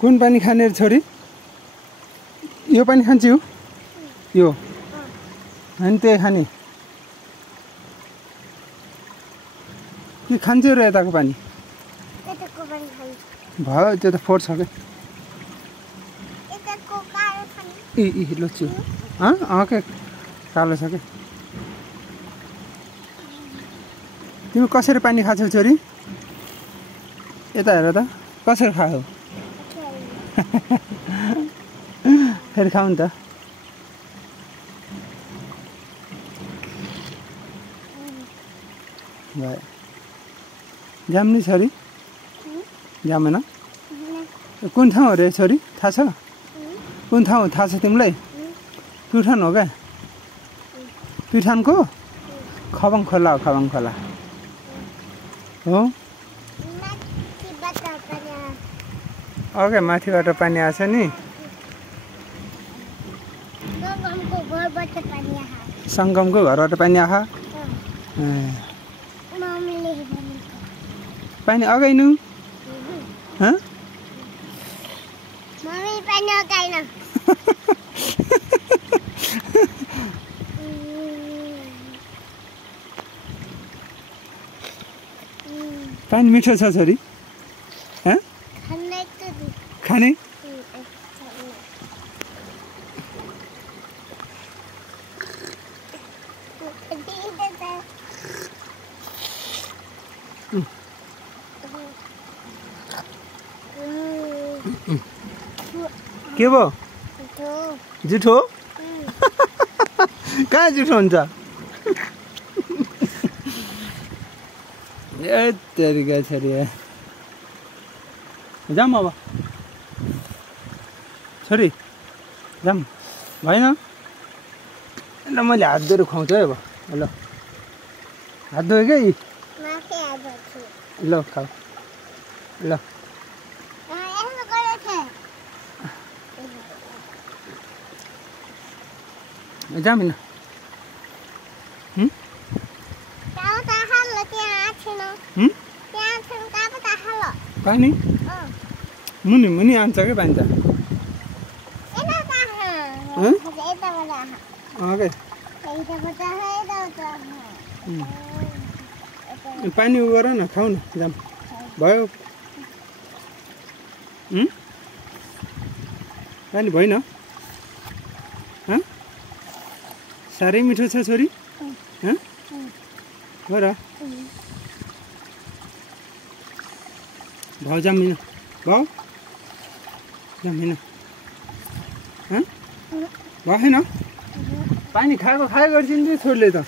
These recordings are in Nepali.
कुन पानी खाने रे छोरी यो पानी खान्छौ यो हैन त्यही खाने कि खान्छौ र यताको पानी यताको पानी खान्छु भयो त्यो त फोहोर छ के यताको कालो पानी इ लच्छु के कालो छ के तिमी कसरी पानी खान्छौ छोरी यता हेर त कसरी खायौ फेरि खाऊ नि त जाम नि छोरी जामेन कुन ठाउँ हो रे छोरी थाहा छ कुन ठाउँ थाहा छ तिमीलाई प्युठान हो क्या प्युठानको खबङ खोला हो खबङ खोला हो ओके माथिबाट पानी आछ नि सङ्गमको घरबाट पानी आछ पानी अगाइनु पानी मिठो छ छोरी खाने के भयो जुठो कहाँ जुठो हुन्छ ए तेरिका छोरी जाम अब छोरी जाम भएन ल मैले हात धोएर खुवाउँछु है अब ल हात धोएँ क्या ल खाऊ ल जामिन पानी मुनि मुनि आन्छ क्या पानी त पानी उ गर न खाऊ न जाम भयो पानी भएन साह्रै मिठो छ छोरी हो र भाउ जामिन भाउ जामिन भएन पानी खाएको खाए गर्छिन् नि छोरीले त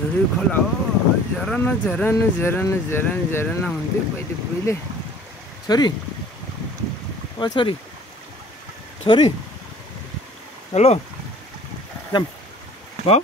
झुरी खोला हो झरन झरन झरन झरन झरन हुन्थ्यो पहिले पहिले छोरी ओ छोरी छोरी हेलो जाम भाउ